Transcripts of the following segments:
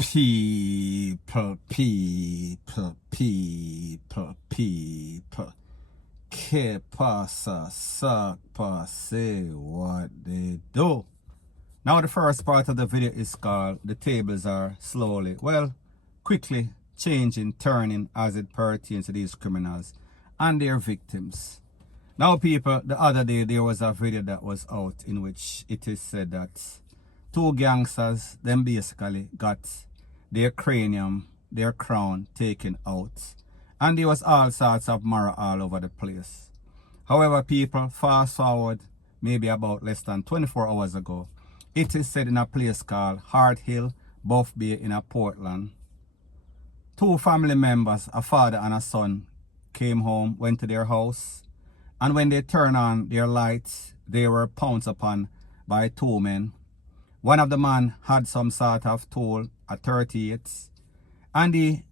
People. Que pasa, suck, passe, what they do. Now the first part of the video is called The Tables Are Slowly, well, quickly changing, turning as it pertains to these criminals and their victims. Now people, the other day there was a video that was out in which it is said that two gangsters, them basically got their cranium, their crown taken out. And there was all sorts of marrow all over the place. However, people, fast forward maybe about less than 24 hours ago, it is said in a place called Hart Hill, Buff Bay in Portland, two family members, a father and a son, came home, went to their house, and when they turned on their lights, they were pounced upon by two men. One of the men had some sort of tool, a 38, and he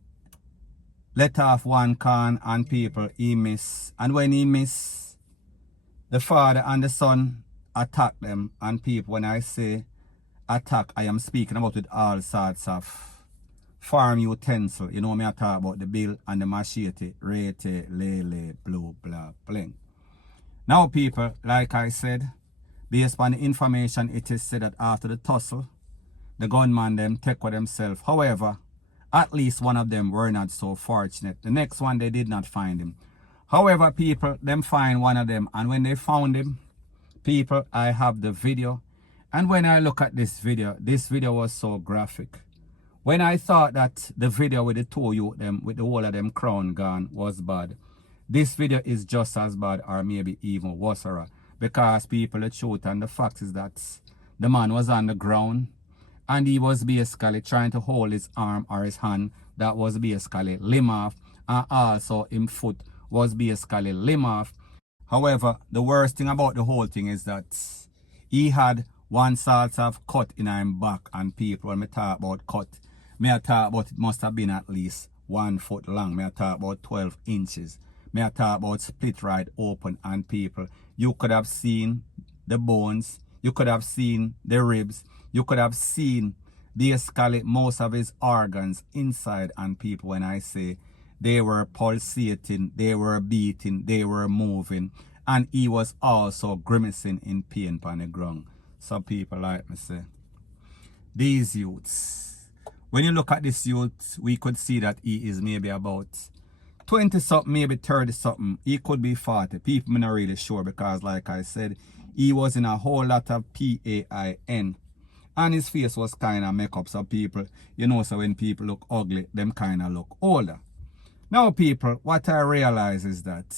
let off one can and people, he missed. And when he missed, the father and the son attacked them. And people, when I say attack, I am speaking about with all sorts of farm utensil. You know me, I talk about the bill and the machete, rete, lele, blue, blah, bling. Now people, like I said, based on the information, it is said that after the tussle, the gunman them take with themselves. However, at least one of them were not so fortunate. The next one, they did not find him. However, people, them find one of them. And when they found him, people, I have the video. And when I look at this video was so graphic. When I thought that the video with the two youth, them, with the whole of them crown gone was bad, this video is just as bad or maybe even worse. Because people, the truth and the fact is that the man was on the ground and he was basically trying to hold his arm or his hand that was basically limb off, and also his foot was basically limb off. However, the worst thing about the whole thing is that he had one sort of cut in his back, and people, when I talk about cut, I talk about it must have been at least 1 foot long. I talk about 12 inches. I talk about split right open, and people, you could have seen the bones, you could have seen the ribs, you could have seen basically most of his organs inside, and people, when I say they were pulsating, they were beating, they were moving, and he was also grimacing in pain on the ground. So people, like me say, these youths, when you look at this youth, we could see that he is maybe about 20 something, maybe 30 something. He could be 40. People, I'm not really sure, because like I said, he was in a whole lot of PAIN. And his face was kind of make up. So people, you know, so when people look ugly, them kind of look older. Now people, what I realize is that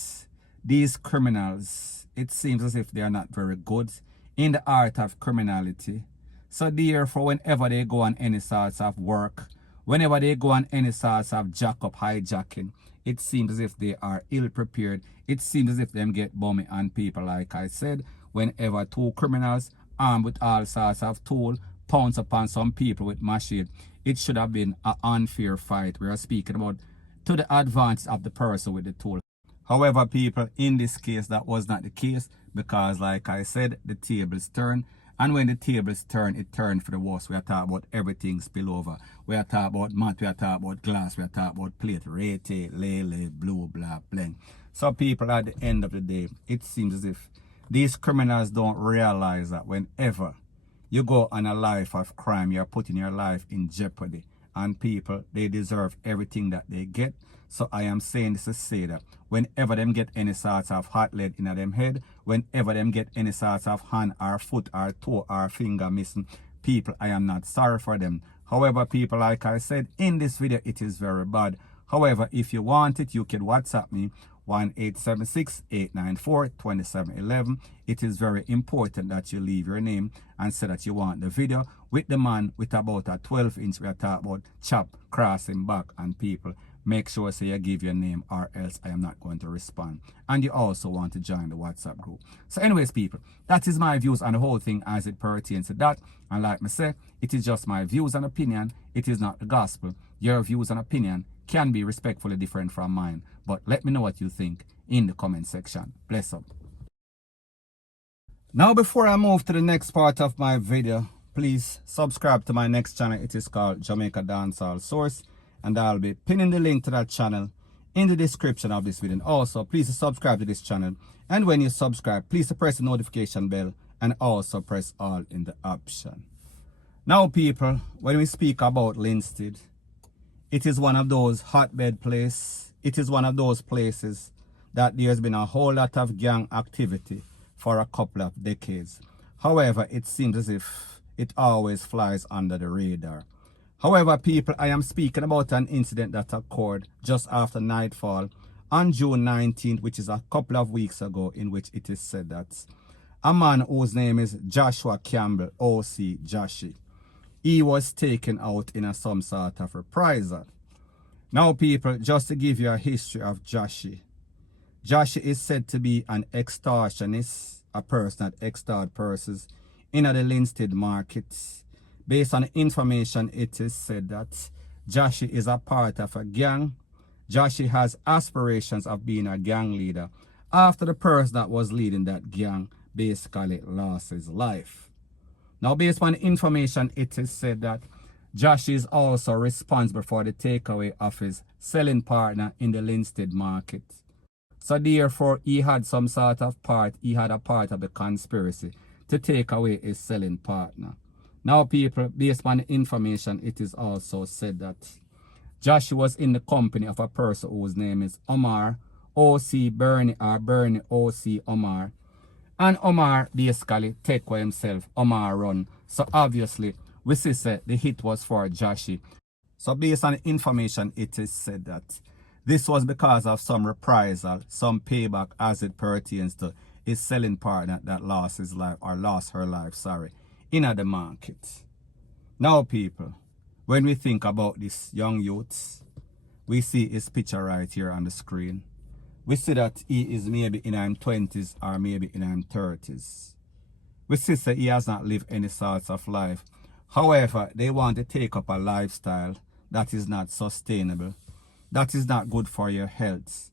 these criminals, it seems as if they are not very good in the art of criminality. So therefore, whenever they go on any sorts of work, whenever they go on any sorts of jack-up hijacking, it seems as if they are ill-prepared. It seems as if them get bummy on people. Like I said, whenever two criminals armed with all sorts of tools pounce upon some people with machete, it should have been an unfair fight. We are speaking about to the advantage of the person with the tool. However, people, in this case, that was not the case, because like I said, the tables turn. And when the tables turn, it turned for the worst. We are talking about everything spill over. We are talking about mat, we are talking about glass, we are talking about plate, rete, lele, blue, blah, blank. So people, at the end of the day, it seems as if these criminals don't realize that whenever you go on a life of crime, you're putting your life in jeopardy. And people, they deserve everything that they get. So I am saying this to say that whenever them get any sort of hot lead in them head, whenever them get any sort of hand or foot or toe or finger missing, people, I am not sorry for them. However, people, like I said, in this video, it is very bad. However, if you want it, you can WhatsApp me 1-876-894-2711. It is very important that you leave your name and say that you want the video with the man with about a 12-inch. We are talking about chop, crossing back, and people, make sure so you give your name or else I am not going to respond. And you also want to join the WhatsApp group. So anyways, people, that is my views on the whole thing as it pertains to that. And like I say, it is just my views and opinion. It is not the gospel. Your views and opinion can be respectfully different from mine. But let me know what you think in the comment section. Bless up. Now before I move to the next part of my video, please subscribe to my next channel. It is called Jamaica Dancehall Source, and I'll be pinning the link to that channel in the description of this video. And also, please subscribe to this channel, and when you subscribe, please press the notification bell and also press all in the option. Now people, when we speak about Linstead, it is one of those hotbed places. It is one of those places that there's been a whole lot of gang activity for a couple of decades. However, it seems as if it always flies under the radar. However, people, I am speaking about an incident that occurred just after nightfall on June 19th, which is a couple of weeks ago, in which it is said that a man whose name is Joshua Campbell, OC Joshy, he was taken out in some sort of reprisal. Now people, just to give you a history of Joshy, Joshy is said to be an extortionist, a person that extort persons in the Linstead market. Based on information, it is said that Joshy is a part of a gang. Joshy has aspirations of being a gang leader after the person that was leading that gang basically lost his life. Now, based on information, it is said that Josh is also responsible for the takeaway of his selling partner in the Linstead market. So therefore, he had some sort of part, he had a part of the conspiracy to take away his selling partner. Now people, based on the information, it is also said that Josh was in the company of a person whose name is Omar, OC Bernie, or Bernie OC Omar. And Omar basically take for himself, Omar run. So obviously, we see say the hit was for Joshy. So based on the information, it is said that this was because of some reprisal, some payback as it pertains to his selling partner that lost his life, or lost her life, sorry, in the market. Now people, when we think about this young youth, we see his picture right here on the screen. We see that he is maybe in his 20s or maybe in his 30s. We see that he has not lived any sorts of life. However, they want to take up a lifestyle that is not sustainable, that is not good for your health.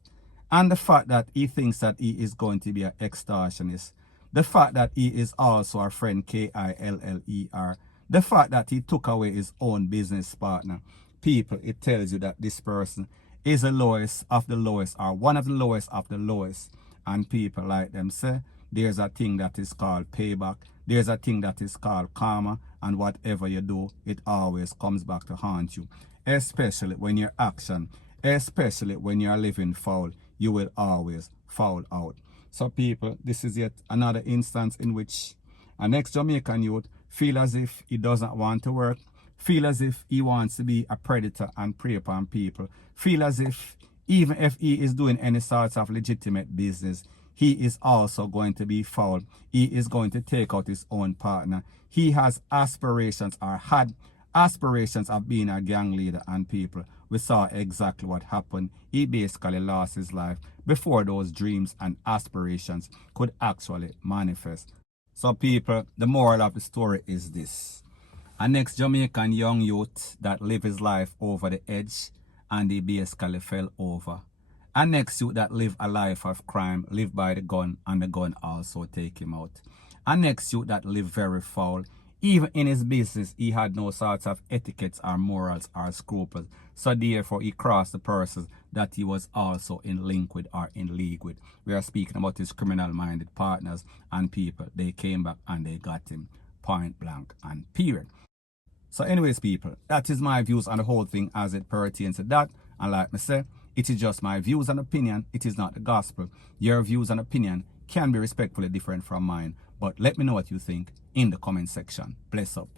And the fact that he thinks that he is going to be an extortionist, the fact that he is also a friend KILLER, the fact that he took away his own business partner, people, it tells you that this person is the lowest of the lowest, or one of the lowest of the lowest. And people, like them say, there's a thing that is called payback, there's a thing that is called karma, and whatever you do, it always comes back to haunt you. Especially when your action, especially when you're living foul, you will always foul out. So people, this is yet another instance in which an ex-Jamaican youth feel as if he doesn't want to work, feel as if he wants to be a predator and prey upon people, feel as if even if he is doing any sorts of legitimate business, he is also going to be foul. He is going to take out his own partner. He has aspirations, or had aspirations of being a gang leader, and people, we saw exactly what happened. He basically lost his life before those dreams and aspirations could actually manifest. So people, the moral of the story is this. An ex-Jamaican young youth that lived his life over the edge and he basically fell over. An ex-youth that lived a life of crime, lived by the gun, and the gun also take him out. An ex-youth that lived very foul. Even in his business, he had no sorts of etiquettes or morals or scruples. So therefore, he crossed the persons that he was also in link with or in league with. We are speaking about his criminal-minded partners and people. They came back and they got him point blank and period. So anyways, people, that is my views on the whole thing as it pertains to that. And like I said, it is just my views and opinion. It is not the gospel. Your views and opinion can be respectfully different from mine. But let me know what you think in the comment section. Bless up.